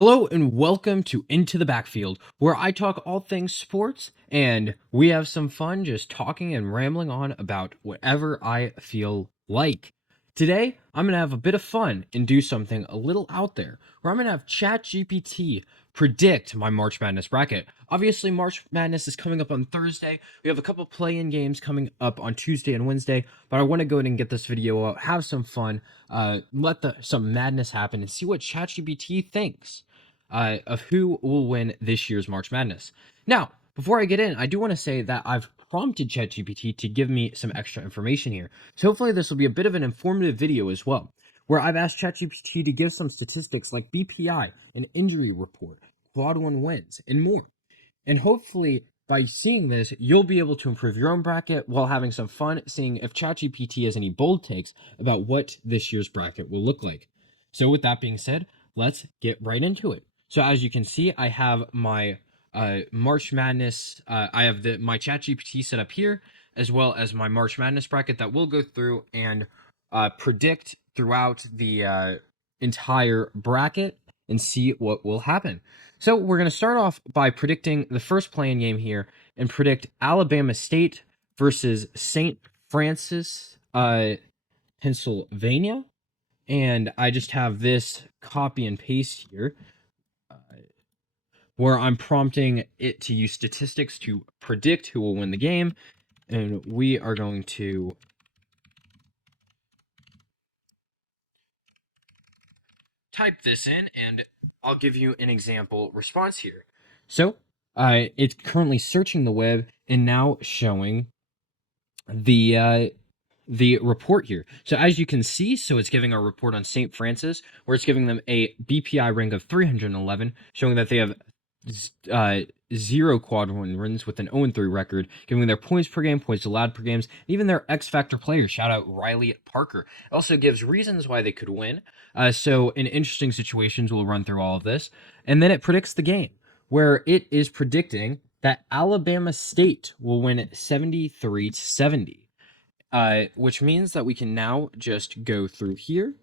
Hello and welcome to Into the Backfield, where I talk all things sports and we have some fun just talking and rambling on about whatever I feel like. Today, I'm going to have a bit of fun and do something a little out there, where I'm going to have ChatGPT predict my March Madness bracket. Obviously, March Madness is coming up on Thursday. We have a couple play-in games coming up on Tuesday and Wednesday, but I want to go ahead and get this video out, have some fun, let some madness happen, and see what ChatGPT thinks of who will win this year's March Madness. Now, before I get in, I do want to say that I've prompted ChatGPT to give me some extra information here. So hopefully this will be a bit of an informative video as well, where I've asked ChatGPT to give some statistics like BPI, an injury report, quad one wins, and more. And hopefully by seeing this, you'll be able to improve your own bracket while having some fun seeing if ChatGPT has any bold takes about what this year's bracket will look like. So with that being said, let's get right into it. So as you can see, I have my March Madness. I have my ChatGPT set up here, as well as my March Madness bracket that we'll go through and predict throughout the entire bracket and see what will happen. So we're going to start off by predicting the first play-in game here and predict Alabama State versus St. Francis, Pennsylvania. And I just have this copy and paste here where I'm prompting it to use statistics to predict who will win the game. And we are going to type this in and I'll give you an example response here. So it's currently searching the web and now showing the report here. So as you can see, so it's giving a report on St. Francis, where it's giving them a BPI rank of 311, showing that they have 0 quad one wins with an 0-3 record, giving their points per game, points allowed per games, even their X Factor players. Shout out Riley Parker. It also gives reasons why they could win. So in interesting situations, we'll run through all of this, and then it predicts the game, where it is predicting that Alabama State will win 73-70. Which means that we can now just go through here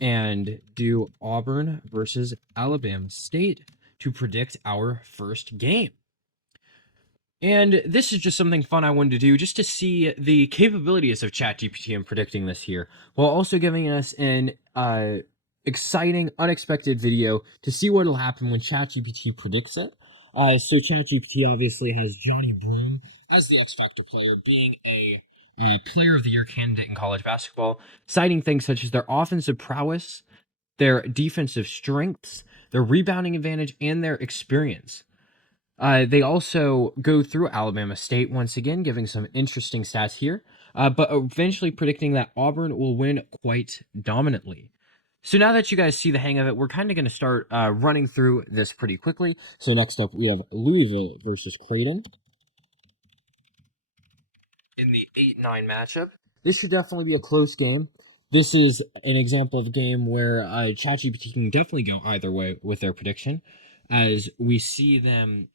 and do Auburn versus Alabama State to predict our first game. And this is just something fun I wanted to do just to see the capabilities of ChatGPT in predicting this here, while also giving us an exciting, unexpected video to see what will happen when ChatGPT predicts it. So ChatGPT obviously has Johnny Broome as the X Factor player, being a player of the year candidate in college basketball, citing things such as their offensive prowess, their defensive strengths, their rebounding advantage, and their experience. They also go through Alabama State once again, giving some interesting stats here, but eventually predicting that Auburn will win quite dominantly. So now that you guys see the hang of it, we're kind of going to start running through this pretty quickly. So next up, we have Louisville versus Creighton in the 8-9 matchup. This should definitely be a close game. This is an example of a game where ChatGPT can definitely go either way with their prediction, as we see them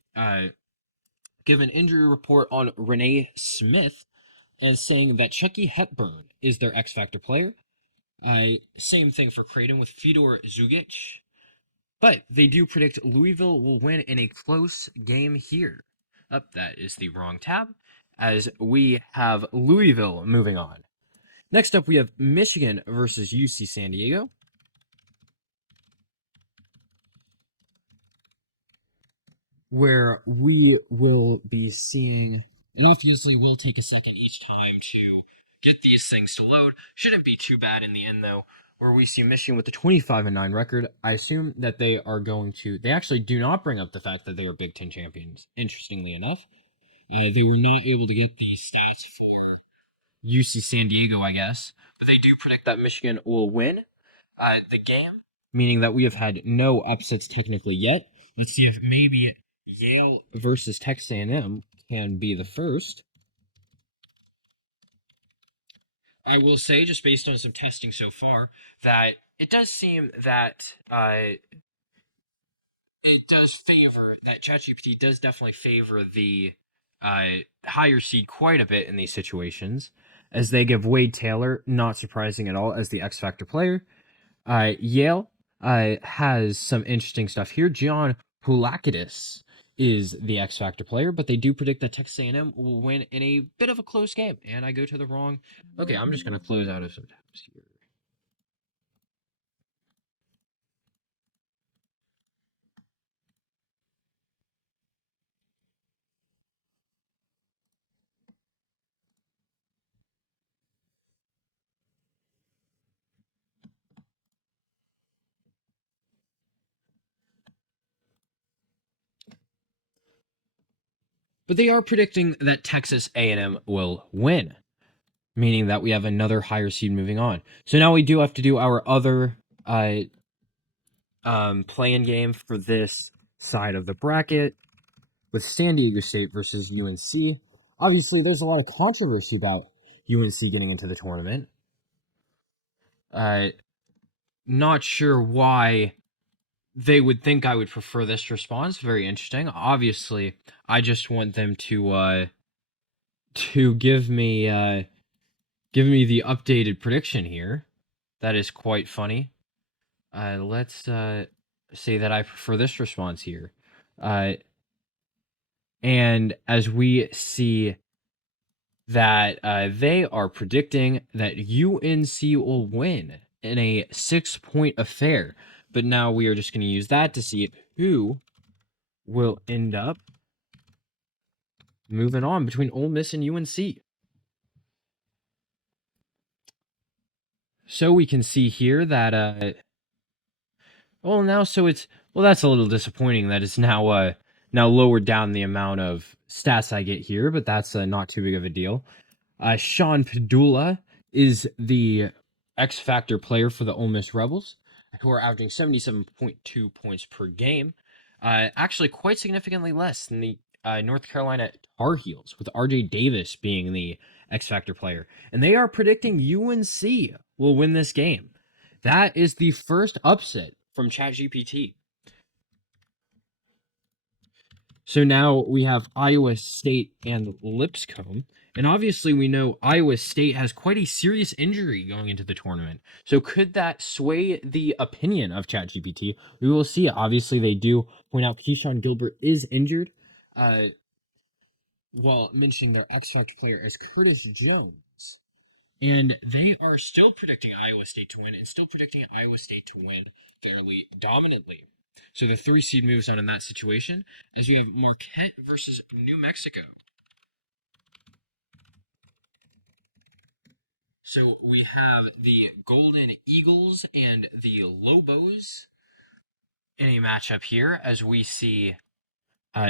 give an injury report on Renee Smith and saying that Chucky Hepburn is their X Factor player. Same thing for Creighton with Fedor Zugic. But they do predict Louisville will win in a close game here. That is the wrong tab, as we have Louisville moving on. Next up, we have Michigan versus UC San Diego, where we will be seeing, and obviously we'll take a second each time to get these things to load. Shouldn't be too bad in the end, though, where we see Michigan with the 25-9 record. I assume that they are going to, they actually do not bring up the fact that they are Big Ten champions, interestingly enough. They were not able to get the stats for UC San Diego, I guess, but they do predict that Michigan will win the game, meaning that we have had no upsets technically yet. Let's see if maybe Yale versus Texas A&M can be the first. I will say, just based on some testing so far, that it does seem that it does favor, that ChatGPT does definitely favor the higher seed quite a bit in these situations, as they give Wade Taylor, not surprising at all, as the X Factor player. Yale has some interesting stuff here. John Hulakidis is the X Factor player, but they do predict that Texas A&M will win in a bit of a close game. And I go to the wrong. Okay, I'm just gonna close out of some tabs here. But they are predicting that Texas A&M will win, meaning that we have another higher seed moving on. So now we do have to do our other play-in game for this side of the bracket with San Diego State versus UNC. Obviously, there's a lot of controversy about UNC getting into the tournament. Not sure why they would think I would prefer this response. Very interesting. Obviously, I just want them to give me the updated prediction here. That is quite funny. Let's say that I prefer this response here. And as we see that they are predicting that UNC will win in a 6-point affair. But now we are just going to use that to see who will end up moving on between Ole Miss and UNC. So we can see here that that's a little disappointing that it's now lowered down the amount of stats I get here, but that's not too big of a deal. Sean Padula is the X Factor player for the Ole Miss Rebels, who are averaging 77.2 points per game. Actually, quite significantly less than the North Carolina Tar Heels, with RJ Davis being the X Factor player. And they are predicting UNC will win this game. That is the first upset from ChatGPT. So now we have Iowa State and Lipscomb. And obviously, we know Iowa State has quite a serious injury going into the tournament. So could that sway the opinion of ChatGPT? We will see. Obviously, they do point out Keyshawn Gilbert is injured, while mentioning their X Factor player as Curtis Jones. And they are still predicting Iowa State to win and still predicting Iowa State to win fairly dominantly. So the 3 seed moves on in that situation as you have Marquette versus New Mexico. So we have the Golden Eagles and the Lobos in a matchup here as we see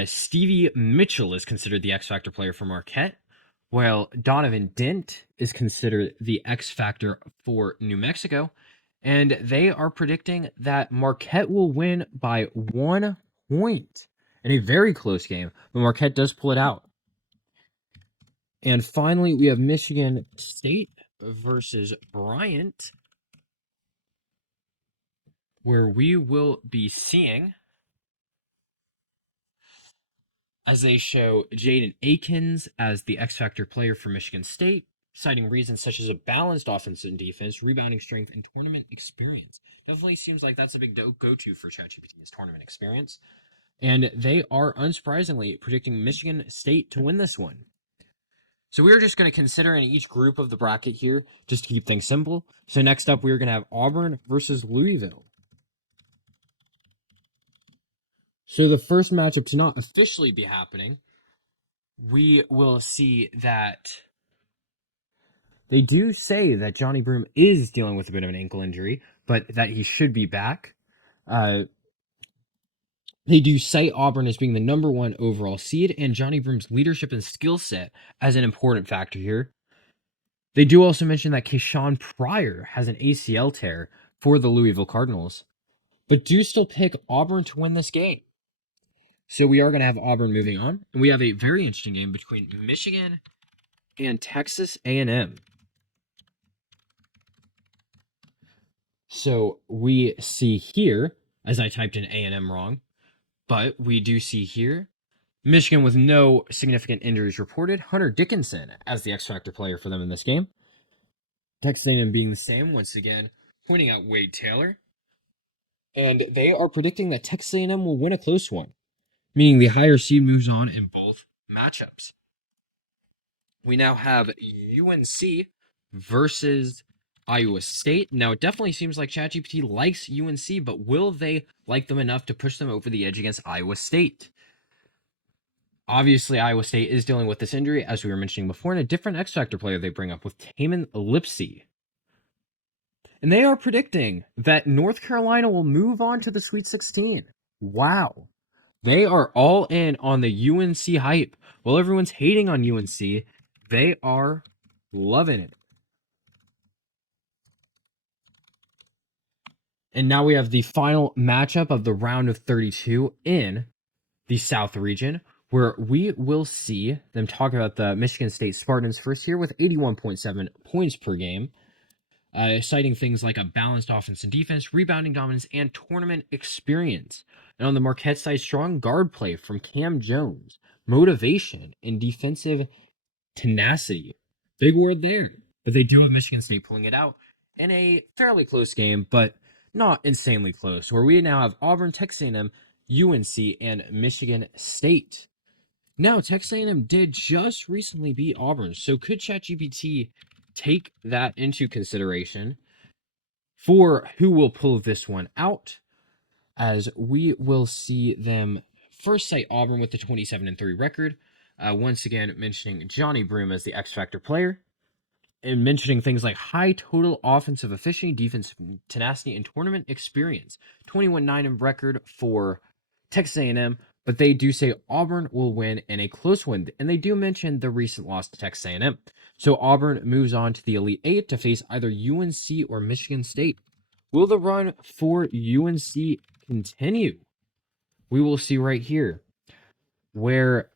Stevie Mitchell is considered the X Factor player for Marquette, while Donovan Dent is considered the X Factor for New Mexico. And they are predicting that Marquette will win by 1 point in a very close game, but Marquette does pull it out. And finally, we have Michigan State versus Bryant, where we will be seeing, as they show Jaden Akins as the X Factor player for Michigan State, citing reasons such as a balanced offense and defense, rebounding strength, and tournament experience. Definitely seems like that's a big go-to for ChatGPT is tournament experience. And they are, unsurprisingly, predicting Michigan State to win this one. So we're just going to consider in each group of the bracket here, just to keep things simple. So next up, we're going to have Auburn versus Louisville. So the first matchup to not officially be happening, we will see that they do say that Johnny Broome is dealing with a bit of an ankle injury, but that he should be back. They do cite Auburn as being the number 1 overall seed and Johnny Broome's leadership and skill set as an important factor here. They do also mention that Keyshawn Pryor has an ACL tear for the Louisville Cardinals, but do still pick Auburn to win this game. So we are going to have Auburn moving on, and we have a very interesting game between Michigan and Texas A&M. So we see here, as I typed in A&M wrong, but we do see here Michigan with no significant injuries reported. Hunter Dickinson as the X Factor player for them in this game. Texas A&M being the same once again, pointing out Wade Taylor. and they are predicting that Texas A&M will win a close one, meaning the higher seed moves on in both matchups. We now have UNC versus Iowa State. Now, it definitely seems like ChatGPT likes UNC, but will they like them enough to push them over the edge against Iowa State? Obviously, Iowa State is dealing with this injury, as we were mentioning before, and a different X Factor player they bring up with Taman Lipsey. And they are predicting that North Carolina will move on to the Sweet 16. Wow. They are all in on the UNC hype. While everyone's hating on UNC, they are loving it. And now we have the final matchup of the round of 32 in the South region, where we will see them talk about the Michigan State Spartans first here with 81.7 points per game, citing things like a balanced offense and defense, rebounding dominance, and tournament experience. And on the Marquette side, strong guard play from Cam Jones, motivation, and defensive tenacity. Big word there. But they do have Michigan State pulling it out in a fairly close game, but not insanely close, where we now have Auburn, Texas A&M, UNC, and Michigan State. Now, Texas A&M did just recently beat Auburn, so could ChatGPT take that into consideration for who will pull this one out, as we will see them first cite Auburn with the 27-3 record. Once again, mentioning Johnny Broome as the X Factor player, and mentioning things like high total offensive efficiency, defensive tenacity, and tournament experience. 21-9 in record for Texas A&M, but they do say Auburn will win in a close win, and they do mention the recent loss to Texas A&M. So Auburn moves on to the Elite Eight to face either UNC or Michigan State. Will the run for UNC continue? We will see right here, where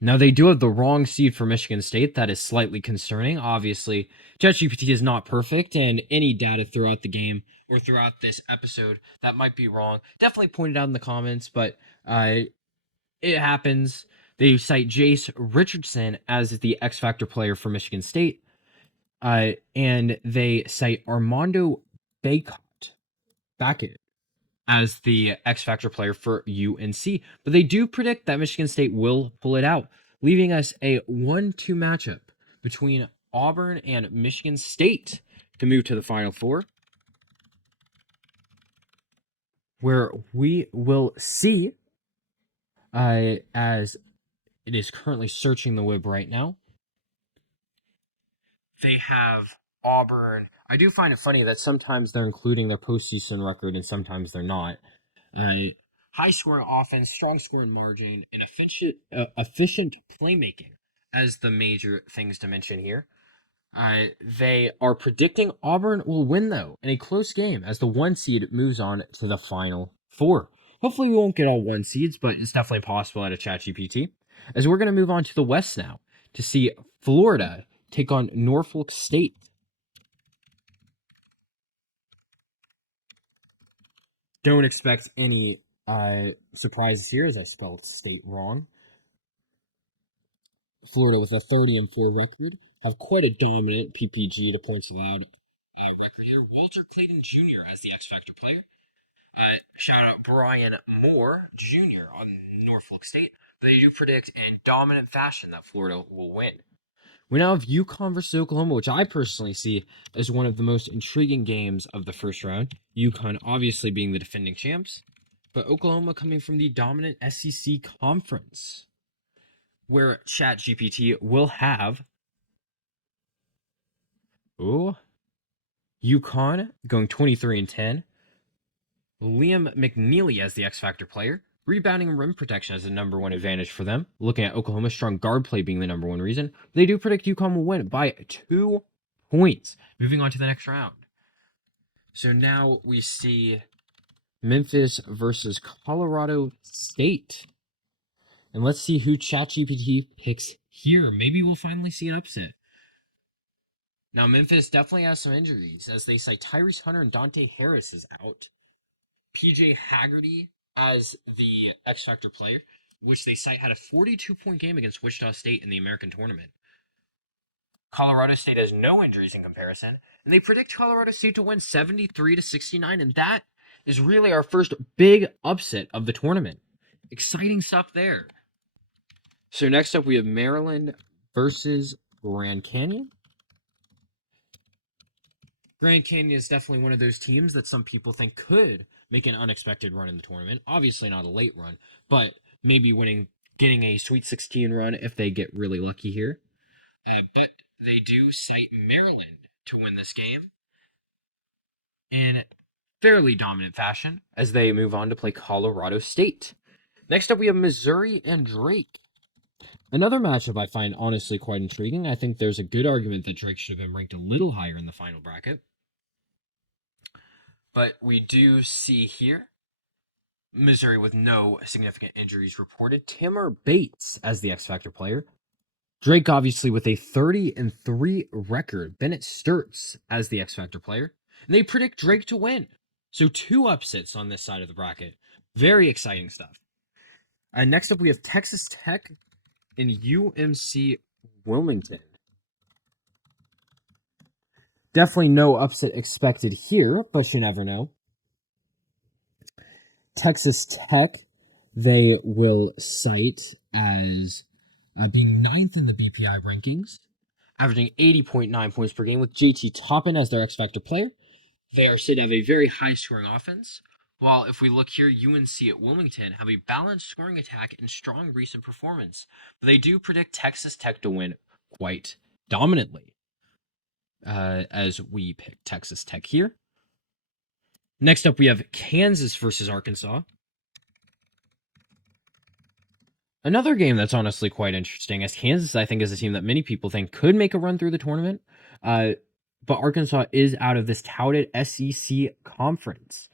now they do have the wrong seed for Michigan State. That is slightly concerning. Obviously, ChatGPT is not perfect, and any data throughout the game or throughout this episode that might be wrong, definitely point it out in the comments, but it happens. They cite Jace Richardson as the X Factor player for Michigan State, and they cite Armando Beckett as the X Factor player for UNC. But they do predict that Michigan State will pull it out, leaving us a 1-2 matchup between Auburn and Michigan State to move to the Final Four, where we will see, as it is currently searching the web right now, they have Auburn. I do find it funny that sometimes they're including their postseason record and sometimes they're not. High scoring offense, strong scoring margin, and efficient playmaking as the major things to mention here. They are predicting Auburn will win, though, in a close game as the 1 seed moves on to the Final Four. Hopefully, we won't get all 1 seeds, but it's definitely possible out of ChatGPT. As we're going to move on to the West now to see Florida take on Norfolk State. Don't expect any surprises here, as I spelled state wrong. Florida with a 30-4 record have quite a dominant PPG to points allowed record here. Walter Clayton Jr. as the X Factor player. Shout out Brian Moore Jr. on Norfolk State. They do predict in dominant fashion that Florida will win. We now have UConn versus Oklahoma, which I personally see as one of the most intriguing games of the first round. UConn obviously being the defending champs, but Oklahoma coming from the dominant SEC conference, where ChatGPT will have UConn going 23-10. Liam McNeely as the X Factor player. Rebounding and rim protection as the number one advantage for them. Looking at Oklahoma's strong guard play being the number one reason. They do predict UConn will win by 2 points. Moving on to the next round. So now we see Memphis versus Colorado State. And let's see who ChatGPT picks here. Maybe we'll finally see an upset. Now, Memphis definitely has some injuries, as they cite Tyrese Hunter and Dante Harris is out. PJ Haggerty as the X Factor player, which they cite had a 42-point game against Wichita State in the American tournament. Colorado State has no injuries in comparison, and they predict Colorado State to win 73-69, and that is really our first big upset of the tournament. Exciting stuff there. So next up we have Maryland versus Grand Canyon. Grand Canyon is definitely one of those teams that some people think could make an unexpected run in the tournament. Obviously not a late run, but maybe getting a Sweet 16 run if they get really lucky here. But they do cite Maryland to win this game in fairly dominant fashion as they move on to play Colorado State. Next up, we have Missouri and Drake. Another matchup I find honestly quite intriguing. I think there's a good argument that Drake should have been ranked a little higher in the final bracket. But we do see here Missouri with no significant injuries reported. Tamar Bates as the X Factor player. Drake obviously with a 30-3 record. Bennett Sturts as the X Factor player. And they predict Drake to win. So 2 upsets on this side of the bracket. Very exciting stuff. Next up, we have Texas Tech and UMC Wilmington. Definitely no upset expected here, but you never know. Texas Tech, they will cite as being 9th in the BPI rankings, averaging 80.9 points per game with JT Toppin as their X Factor player. They are said to have a very high-scoring offense, while if we look here, UNC at Wilmington have a balanced scoring attack and strong recent performance. But they do predict Texas Tech to win quite dominantly, as we pick Texas Tech here. Next up, we have Kansas versus Arkansas. Another game that's honestly quite interesting, as Kansas, I think, is a team that many people think could make a run through the tournament. But Arkansas is out of this touted SEC conference.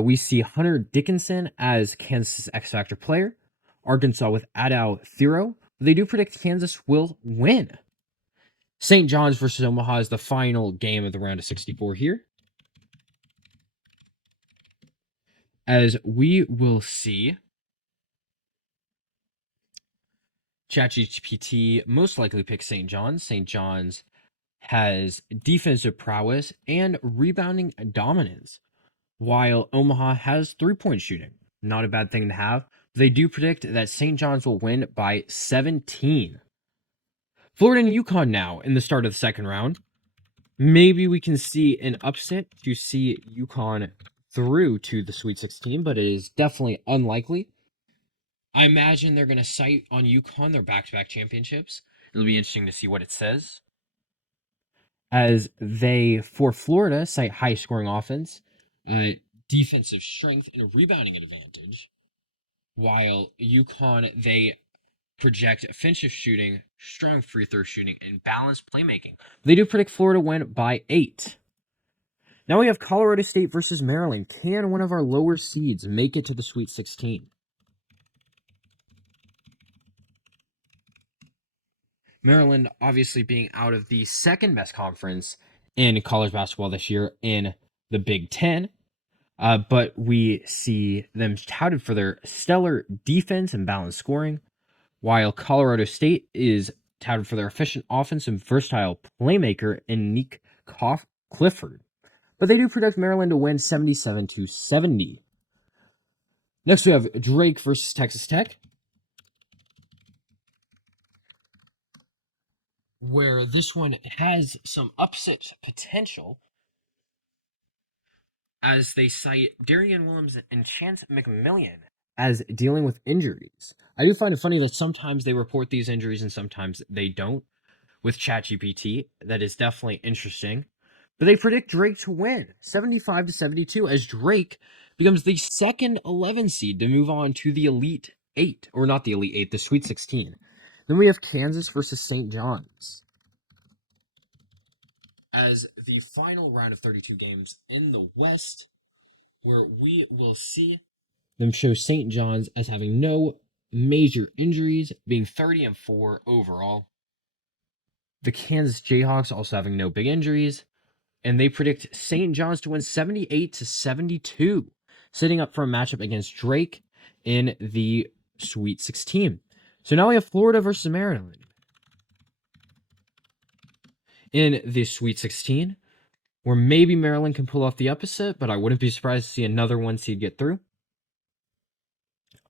We see Hunter Dickinson as Kansas X Factor player. Arkansas with Adao Thero. They do predict Kansas will win. St. John's versus Omaha is the final game of the round of 64 here. As we will see, ChatGPT most likely picks St. John's. St. John's has defensive prowess and rebounding dominance, while Omaha has 3-point shooting. Not a bad thing to have. They do predict that St. John's will win by 17. Florida and UConn now in the start of the second round. Maybe we can see an upset to see UConn through to the Sweet 16, but it is definitely unlikely. I imagine they're going to cite on UConn their back-to-back championships. It'll be interesting to see what it says. As they, for Florida, cite high-scoring offense, defensive strength, and rebounding advantage, while UConn, they project offensive shooting, strong free throw shooting, and balanced playmaking. They do predict Florida win by 8. Now we have Colorado State versus Maryland. Can one of our lower seeds make it to the Sweet 16? Maryland obviously being out of the second best conference in college basketball this year in the Big Ten. But we see them touted for their stellar defense and balanced scoring, while Colorado State is touted for their efficient offense and versatile playmaker in Nick Clifford. But they do predict Maryland to win 77-70. Next, we have Drake versus Texas Tech, where this one has some upset potential, as they cite Darian Williams and Chance McMillian as dealing with injuries. I do find it funny that sometimes they report these injuries and sometimes they don't with ChatGPT. That is definitely interesting. But they predict Drake to win 75-72 as Drake becomes the second 11 seed to move on to the Elite 8, or not the Elite 8, the Sweet 16. Then we have Kansas versus St. John's as the final round of 32 games in the West, where we will see them show St. John's as having no major injuries, being 30-4 overall. The Kansas Jayhawks also having no big injuries, and they predict St. John's to win 78-72, setting up for a matchup against Drake in the Sweet 16. So now we have Florida versus Maryland. in the Sweet 16, where maybe Maryland can pull off the upset, but I wouldn't be surprised to see another one seed get through.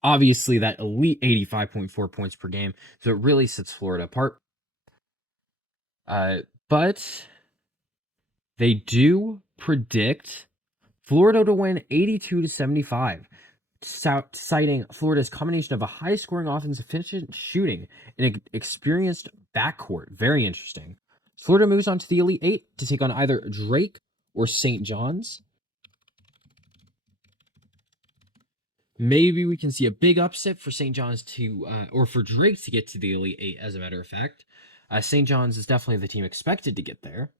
Obviously, that elite 85.4 points per game, so it really sets Florida apart. But they do predict Florida to win 82-75, citing Florida's combination of a high-scoring offense, efficient shooting, and an experienced backcourt. Very interesting. Florida moves on to the Elite Eight to take on either Drake or St. John's. Maybe we can see a big upset for St. John's or for Drake to get to the Elite Eight, as a matter of fact. St. John's is definitely the team expected to get there.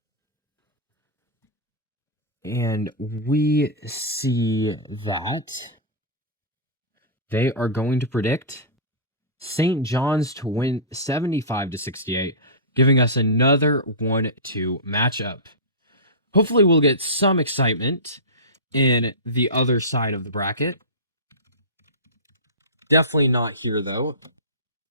And we see that they are going to predict St. John's to win 75-68, giving us another 1-2 matchup. Hopefully we'll get some excitement in the other side of the bracket. Definitely not here, though,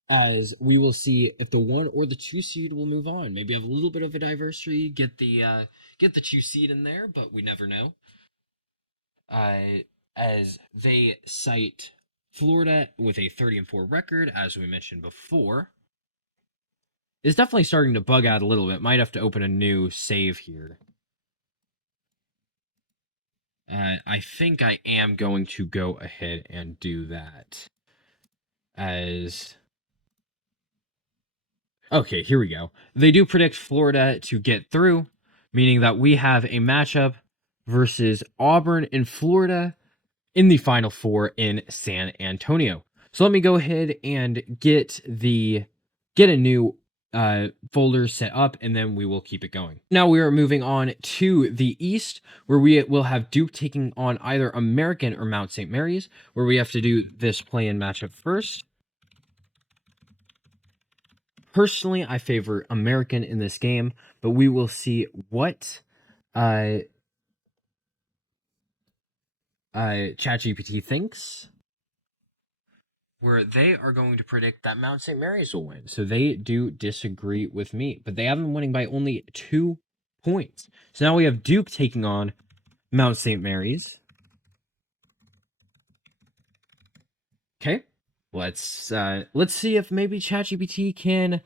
as we will see if the 1 or the 2 seed will move on. Maybe have a little bit of a diversity, get the 2 seed in there, but we never know. As they cite Florida with a 30-4 record, as we mentioned before, is definitely starting to bug out a little bit. Might have to open a new save here. I think I am going to go ahead and do that. Okay, here we go. They do predict Florida to get through, meaning that we have a matchup versus Auburn in Florida in the Final Four in San Antonio. So let me go ahead and get a new folder set up, and then we will keep it going. Now we are moving on to the East, where we will have Duke taking on either American or Mount St. Mary's, where we have to do this play-in matchup first. Personally, I favor American in this game, but we will see what ChatGPT thinks, where they are going to predict that Mount St. Mary's will win. So they do disagree with me, but they have them winning by only 2 points. So now we have Duke taking on Mount St. Mary's. Okay, let's see if maybe ChatGPT can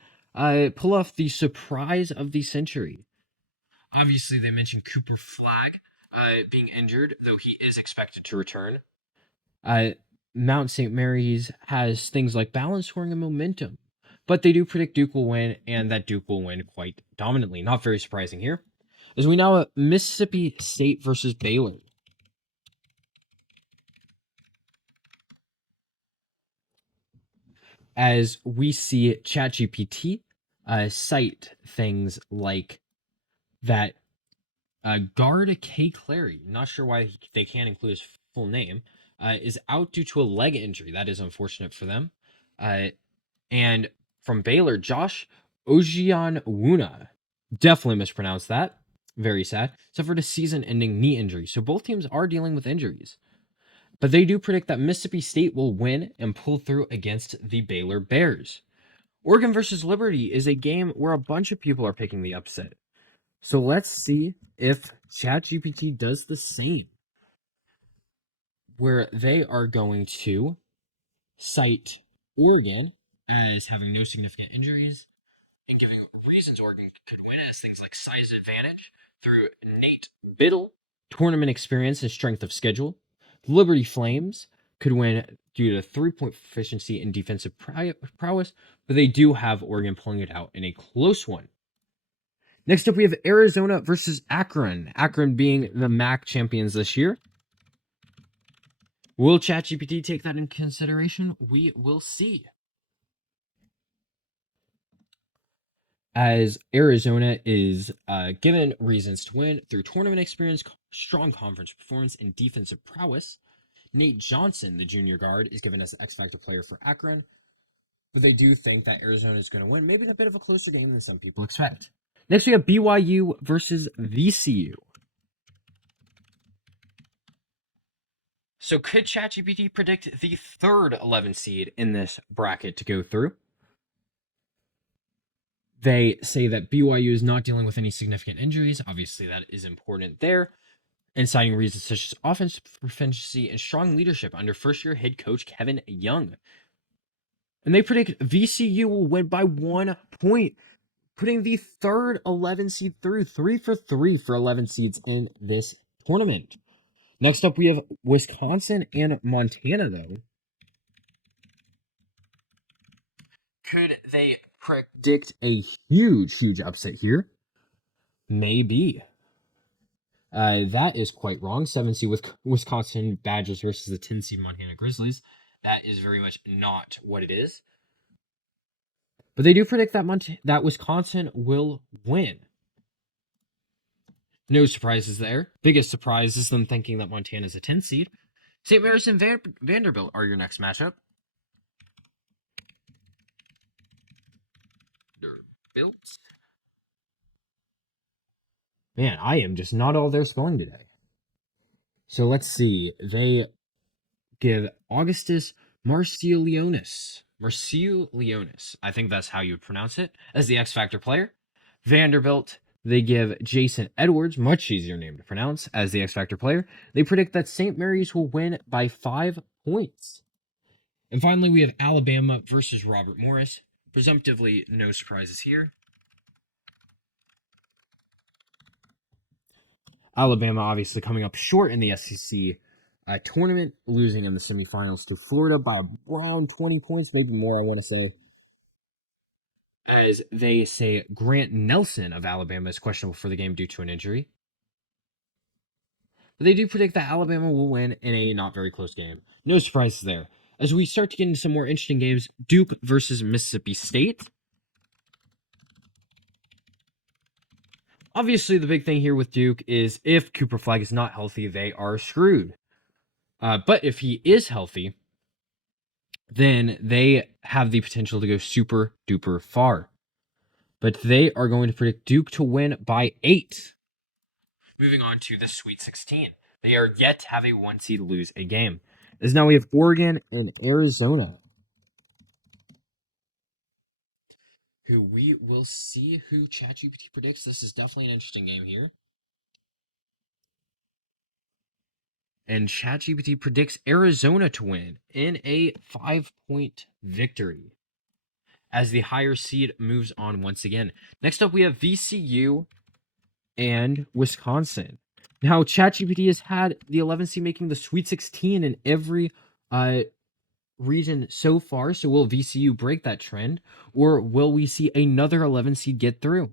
pull off the surprise of the century. Obviously, they mentioned Cooper Flagg being injured, though he is expected to return. Mount St. Mary's has things like balance scoring and momentum, but they do predict Duke will win, and that Duke will win quite dominantly. Not very surprising here. As we now have Mississippi State versus Baylor. As we see ChatGPT cite things like that guard K. Clary, not sure why they can't include his full name, is out due to a leg injury. That is unfortunate for them. And from Baylor, Josh Ojianwuna, definitely mispronounced that. Very sad. Suffered a season-ending knee injury. So both teams are dealing with injuries. But they do predict that Mississippi State will win and pull through against the Baylor Bears. Oregon versus Liberty is a game where a bunch of people are picking the upset. So let's see if ChatGPT does the same, where they are going to cite Oregon as having no significant injuries and giving reasons Oregon could win as things like size advantage through Nate Biddle, tournament experience and strength of schedule. Liberty Flames could win due to 3-point efficiency and defensive prowess, but they do have Oregon pulling it out in a close one. Next up, we have Arizona versus Akron. Akron being the MAC champions this year. Will ChatGPT take that into consideration? We will see. As Arizona is given reasons to win through tournament experience, strong conference performance, and defensive prowess. Nate Johnson, the junior guard, is given as the X-Factor player for Akron, but they do think that Arizona is going to win, maybe in a bit of a closer game than some people expect. Next, we have BYU versus VCU. So could ChatGPT predict the third 11 seed in this bracket to go through? They say that BYU is not dealing with any significant injuries. Obviously, that is important there. And citing reasons such as offensive proficiency and strong leadership under first-year head coach Kevin Young. And they predict VCU will win by 1 point, putting the third 11 seed through, 3 for 3 for 11 seeds in this tournament. Next up, we have Wisconsin and Montana, though. Could they predict a huge upset here? Maybe. That is quite wrong. 7 seed with Wisconsin Badgers versus the 10 seed Montana Grizzlies. That is very much not what it is. But they do predict that Wisconsin will win. No surprises there. Biggest surprise is them thinking that Montana is a 10 seed. St. Mary's and Vanderbilt are your next matchup. Vanderbilt. Man, I am just not all there spelling today. So let's see. They give Augustus Marciulionis. I think that's how you would pronounce it, as the X Factor player. Vanderbilt, they give Jason Edwards, much easier name to pronounce, as the X Factor player. They predict that St. Mary's will win by 5 points. And finally, we have Alabama versus Robert Morris. Presumptively, no surprises here. Alabama obviously coming up short in the SEC tournament, losing in the semifinals to Florida by around 20 points, maybe more, I want to say. As they say, Grant Nelson of Alabama is questionable for the game due to an injury. But they do predict that Alabama will win in a not very close game. No surprises there. As we start to get into some more interesting games, Duke versus Mississippi State. Obviously, the big thing here with Duke is if Cooper Flagg is not healthy, they are screwed. But if he is healthy, then they have the potential to go super duper far. But they are going to predict Duke to win by 8. Moving on to the Sweet 16. They are yet to have a 1 seed lose a game. As now we have Oregon and Arizona, who we will see who ChatGPT predicts. This is definitely an interesting game here. And ChatGPT predicts Arizona to win in a 5-point victory as the higher seed moves on once again. Next up, we have VCU and Wisconsin. Now, ChatGPT has had the 11 seed making the Sweet 16 in every region so far. So will VCU break that trend, or will we see another 11 seed get through?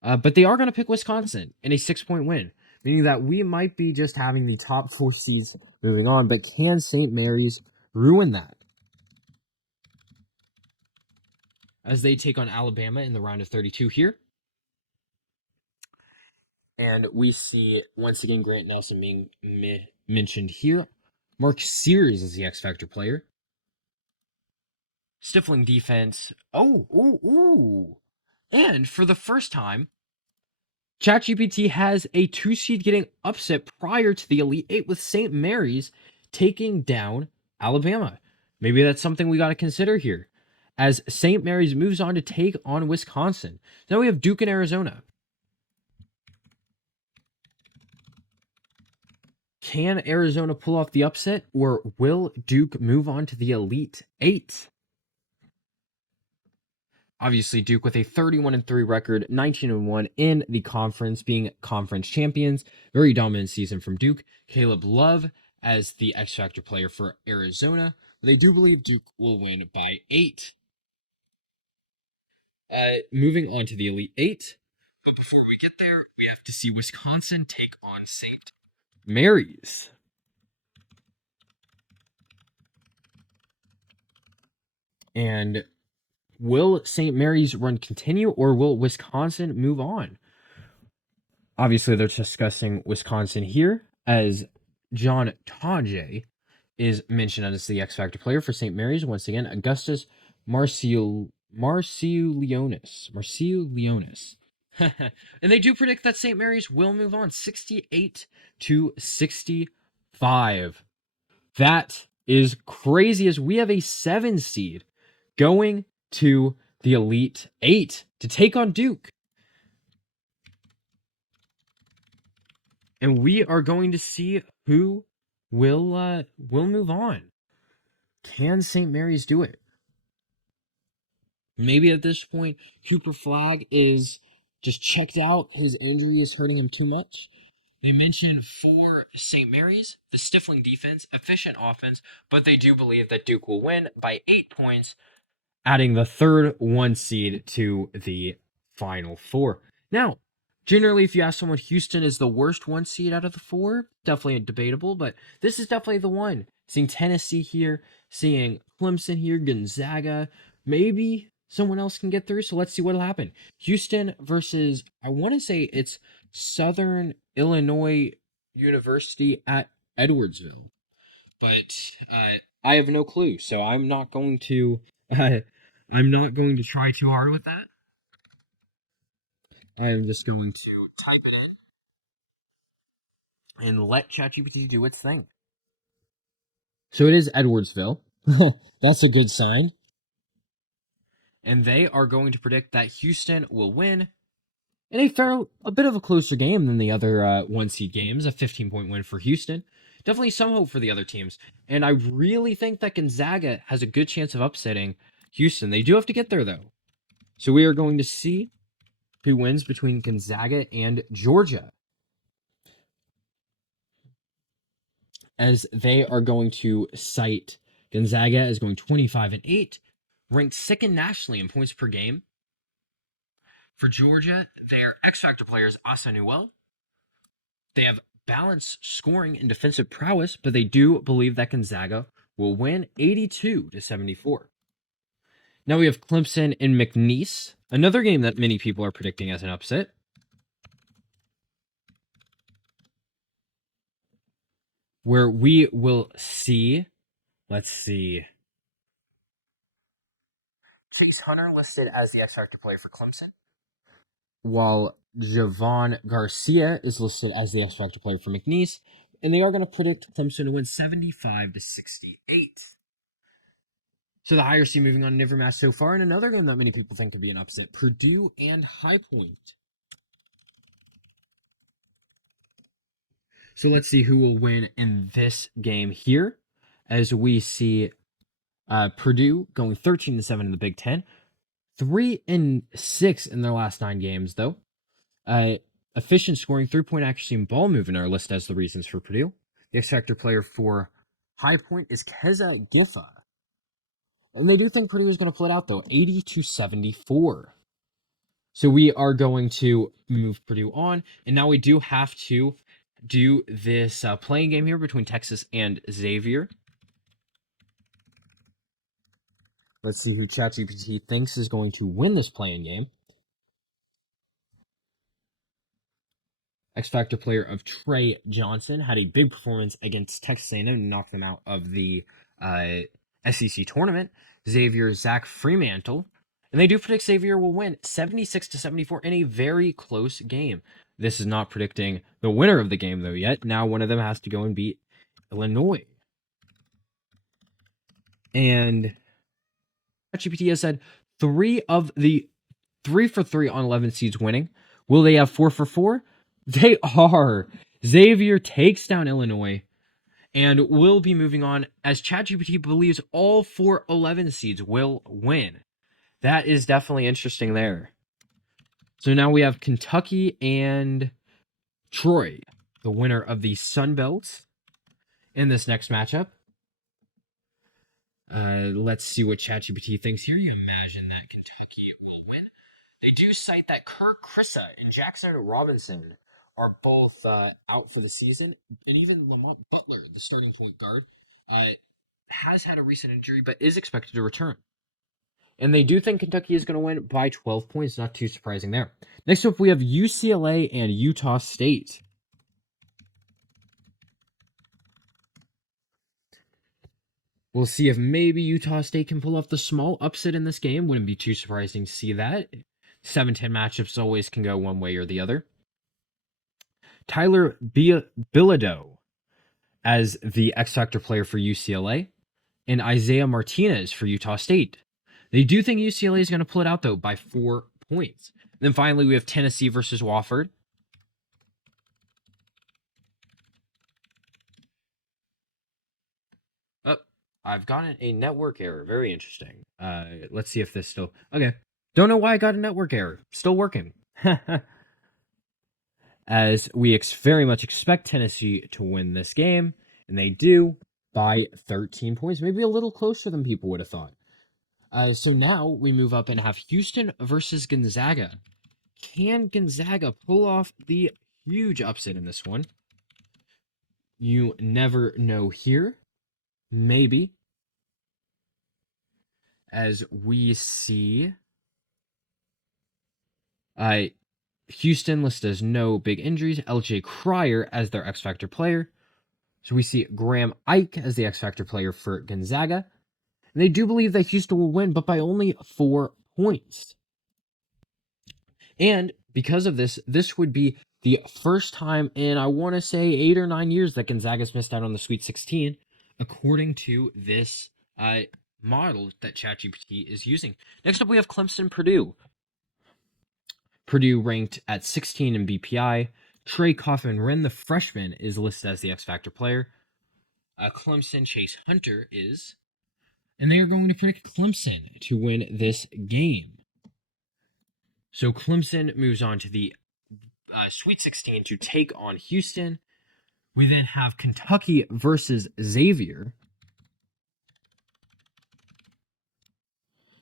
But they are going to pick Wisconsin in a 6-point win, meaning that we might be just having the top 4 seeds moving on. But can St. Mary's ruin that? As they take on Alabama in the round of 32 here. And we see, once again, Grant Nelson being mentioned here. Mark Sears is the X Factor player. Stifling defense. Oh. And for the first time, ChatGPT has a 2 seed getting upset prior to the Elite 8 with St. Mary's taking down Alabama. Maybe that's something we got to consider here as St. Mary's moves on to take on Wisconsin. Now we have Duke and Arizona. Can Arizona pull off the upset, or will Duke move on to the Elite 8? Obviously, Duke with a 31-3 record, 19-1 in the conference, being conference champions. Very dominant season from Duke. Caleb Love as the X Factor player for Arizona. They do believe Duke will win by 8. Moving on to the Elite 8. But before we get there, we have to see Wisconsin take on St. Mary's. And will St. Mary's run continue, or will Wisconsin move on? Obviously, they're discussing Wisconsin here, as John Tajay is mentioned as the X Factor player for St. Mary's. Once again, Augustus Marciulionis. And they do predict that St. Mary's will move on 68-65. That is crazy, as we have a 7 seed going to the Elite Eight to take on Duke. And we are going to see who will move on. Can St. Mary's do it? Maybe at this point, Cooper Flagg is just checked out. His injury is hurting him too much. They mentioned for St. Mary's, the stifling defense, efficient offense, but they do believe that Duke will win by 8 points, adding the third 1 seed to the Final Four. Now, generally, if you ask someone, Houston is the worst 1 seed out of the 4. Definitely debatable, but this is definitely the one. Seeing Tennessee here, seeing Clemson here, Gonzaga, maybe someone else can get through. So let's see what'll happen. Houston versus, I want to say it's Southern Illinois University at Edwardsville, but I have no clue, so I'm not going to. I'm not going to try too hard with that. I am just going to type it in and let ChatGPT do its thing. So it is Edwardsville. That's a good sign. And they are going to predict that Houston will win in a bit of a closer game than the other 1 seed games, a 15-point win for Houston. Definitely some hope for the other teams. And I really think that Gonzaga has a good chance of upsetting Houston. They do have to get there, though. So we are going to see who wins between Gonzaga and Georgia, as they are going to cite Gonzaga as going 25-8, ranked second nationally in points per game. For Georgia, their X-Factor player is Asa Newell. They have balanced scoring and defensive prowess, but they do believe that Gonzaga will win 82-74. Now we have Clemson and McNeese, another game that many people are predicting as an upset. Where we will see, let's see, Chase Hunter listed as the X-Factor player for Clemson, while Javon Garcia is listed as the X-Factor player for McNeese, and they are going to predict Clemson to win 75-68. So the higher seed moving on, never matched so far, and another game that many people think could be an upset, Purdue and High Point. So let's see who will win in this game here, as we see Purdue going 13-7 in the Big Ten, 3-6 in their last 9 games, though. Efficient scoring, 3-point accuracy, and ball movement are listed as the reasons for Purdue. The X-Factor player for High Point is Keza Giffa. And they do think Purdue is going to pull it out, though, 80-74. So we are going to move Purdue on, and now we do have to do this playing game here between Texas and Xavier. Let's see who ChatGPT thinks is going to win this playing game. X-Factor player of Trey Johnson had a big performance against Texas A&M and knocked them out of the SEC tournament. Xavier Zach Fremantle. And they do predict Xavier will win 76-74 in a very close game. This is not predicting the winner of the game, though, yet. Now one of them has to go and beat Illinois. And ChatGPT has said 3 for 3 on 11 seeds winning. Will they have 4 for 4? They are. Xavier takes down Illinois and will be moving on, as ChatGPT believes all 4 11 seeds will win. That is definitely interesting there. So now we have Kentucky and Troy, the winner of the Sun Belt, in this next matchup. Let's see what ChatGPT thinks here. You imagine that Kentucky will win. They do cite that Kirk Krissa and Jackson Robinson are both out for the season, and even Lamont Butler, the starting point guard, has had a recent injury but is expected to return. And they do think Kentucky is going to win by 12 points. Not too surprising there. Next up, we have UCLA and Utah State. We'll see if maybe Utah State can pull off the small upset in this game. Wouldn't be too surprising to see that. 7-10 matchups always can go one way or the other. Tyler Bilodeau as the X-Factor player for UCLA, and Isaiah Martinez for Utah State. They do think UCLA is going to pull it out, though, by 4 points. And then finally, we have Tennessee versus Wofford. Oh, I've gotten a network error. Very interesting. Let's see if this still... Okay. Don't know why I got a network error. Still working. As we very much expect Tennessee to win this game, and they do by 13 points, maybe a little closer than people would have thought. So now we move up and have Houston versus Gonzaga. Can Gonzaga pull off the huge upset in this one? You never know here. Maybe. As we see... Houston listed as no big injuries. LJ Cryer as their X Factor player. So we see Graham Ike as the X Factor player for Gonzaga. And they do believe that Houston will win, but by only 4 points. And because of this, this would be the first time in, I want to say, 8 or 9 years that Gonzaga's missed out on the Sweet 16, according to this model that ChatGPT is using. Next up, we have Clemson-Purdue. Purdue ranked at 16 in BPI. Trey Kaufman-Renn, the freshman, is listed as the X Factor player. Clemson Chase Hunter is. And they are going to predict Clemson to win this game. So Clemson moves on to the Sweet 16 to take on Houston. We then have Kentucky versus Xavier.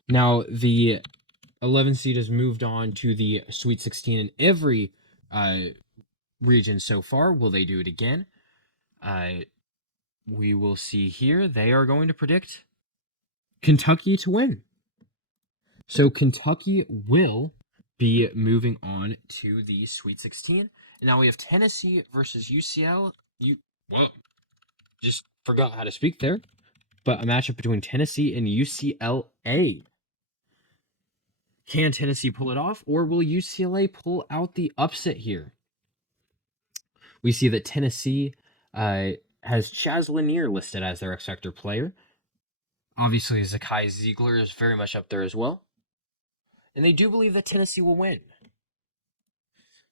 Now, the 11 seed has moved on to the Sweet 16 in every region so far. Will they do it again? We will see here. They are going to predict Kentucky to win. So Kentucky will be moving on to the Sweet 16. And now we have Tennessee versus UCL. Whoa. Just forgot how to speak there. But a matchup between Tennessee and UCLA. Can Tennessee pull it off, or will UCLA pull out the upset here? We see that Tennessee has Chaz Lanier listed as their X Factor player. Obviously, Zakai Ziegler is very much up there as well. And they do believe that Tennessee will win.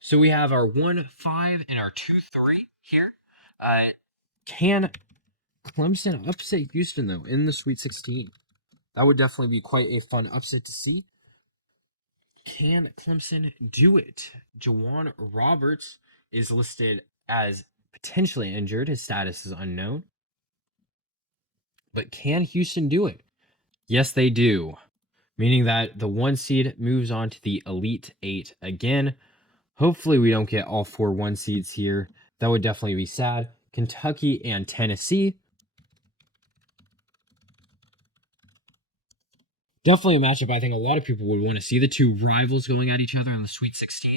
So we have our 1-5 and our 2-3 here. Can Clemson upset Houston, though, in the Sweet 16? That would definitely be quite a fun upset to see. Can Clemson do it? Jawan Roberts is listed as potentially injured. His status is unknown. But can Houston do it? Yes, they do. Meaning that the 1 seed moves on to the Elite 8 again. Hopefully we don't get all 4 1 seeds here. That would definitely be sad. Kentucky and Tennessee. Definitely a matchup I think a lot of people would want to see. The two rivals going at each other in the Sweet 16.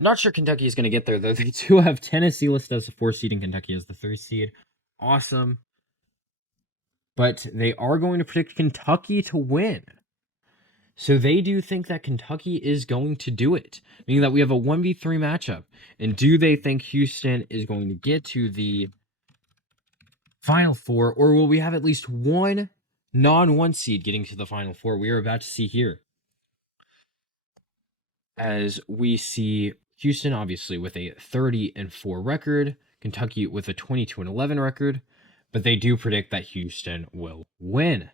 Not sure Kentucky is going to get there, though. They do have Tennessee listed as the 4 seed and Kentucky as the 3 seed. Awesome. But they are going to predict Kentucky to win. So they do think that Kentucky is going to do it, meaning that we have a 1v3 matchup. And do they think Houston is going to get to the Final Four, or will we have at least one non-1 seed getting to the Final Four? We are about to see here. As we see Houston, obviously, with a 30-4 record, Kentucky with a 22-11 record, but they do predict that Houston will win.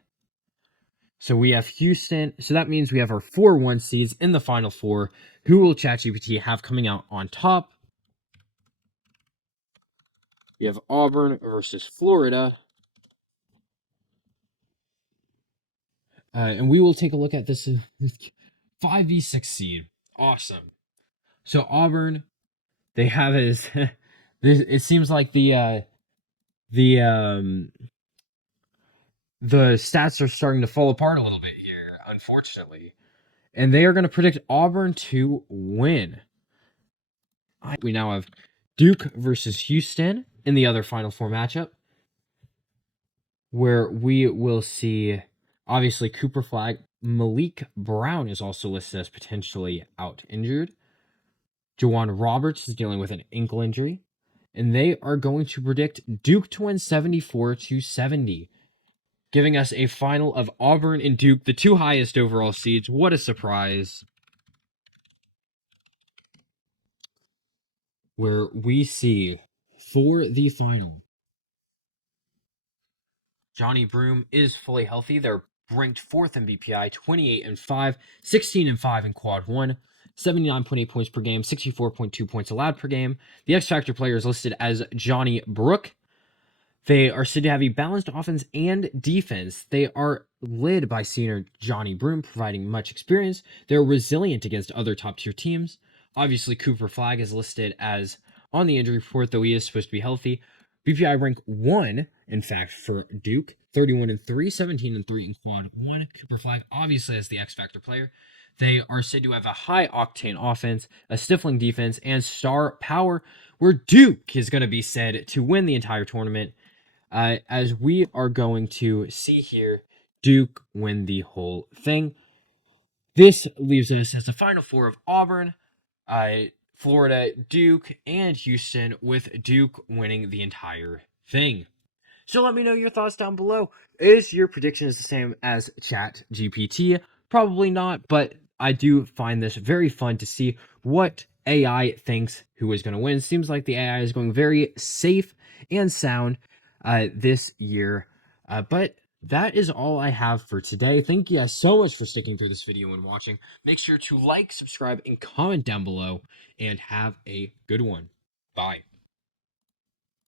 So we have Houston. So that means we have our 4 1 seeds in the Final Four. Who will ChatGPT have coming out on top? We have Auburn versus Florida. And we will take a look at this 5v6 seed. Awesome. So Auburn, they have is it seems like the stats are starting to fall apart a little bit here, unfortunately. And they are going to predict Auburn to win. We now have Duke versus Houston in the other Final Four matchup, where we will see, obviously, Cooper Flag. Malik Brown is also listed as potentially out injured. Jawan Roberts is dealing with an ankle injury. And they are going to predict Duke to win 74-70. giving us a final of Auburn and Duke, the two highest overall seeds. What a surprise. Where we see for the final, Johnny Broome is fully healthy. They're ranked fourth in BPI, 28-5, 16-5 in quad one, 79.8 points per game, 64.2 points allowed per game. The X Factor player is listed as Johnny Brook. They are said to have a balanced offense and defense. They are led by senior Johnny Broome, providing much experience. They're resilient against other top tier teams. Obviously, Cooper Flagg is listed as on the injury report, though he is supposed to be healthy. BPI rank 1, in fact, for Duke, 31-3, 17-3 in quad 1. Cooper Flagg, obviously, as the X Factor player. They are said to have a high octane offense, a stifling defense, and star power, where Duke is going to be said to win the entire tournament. As we are going to see here, Duke win the whole thing. This leaves us as the final four of Auburn, Florida, Duke, and Houston, with Duke winning the entire thing. So let me know your thoughts down below. Is your prediction the same as ChatGPT? Probably not, but I do find this very fun to see what AI thinks who is going to win. Seems like the AI is going very safe and sound this year. But that is all I have for today. Thank you guys so much for sticking through this video and watching. Make sure to like, subscribe, and comment down below, and have a good one. Bye.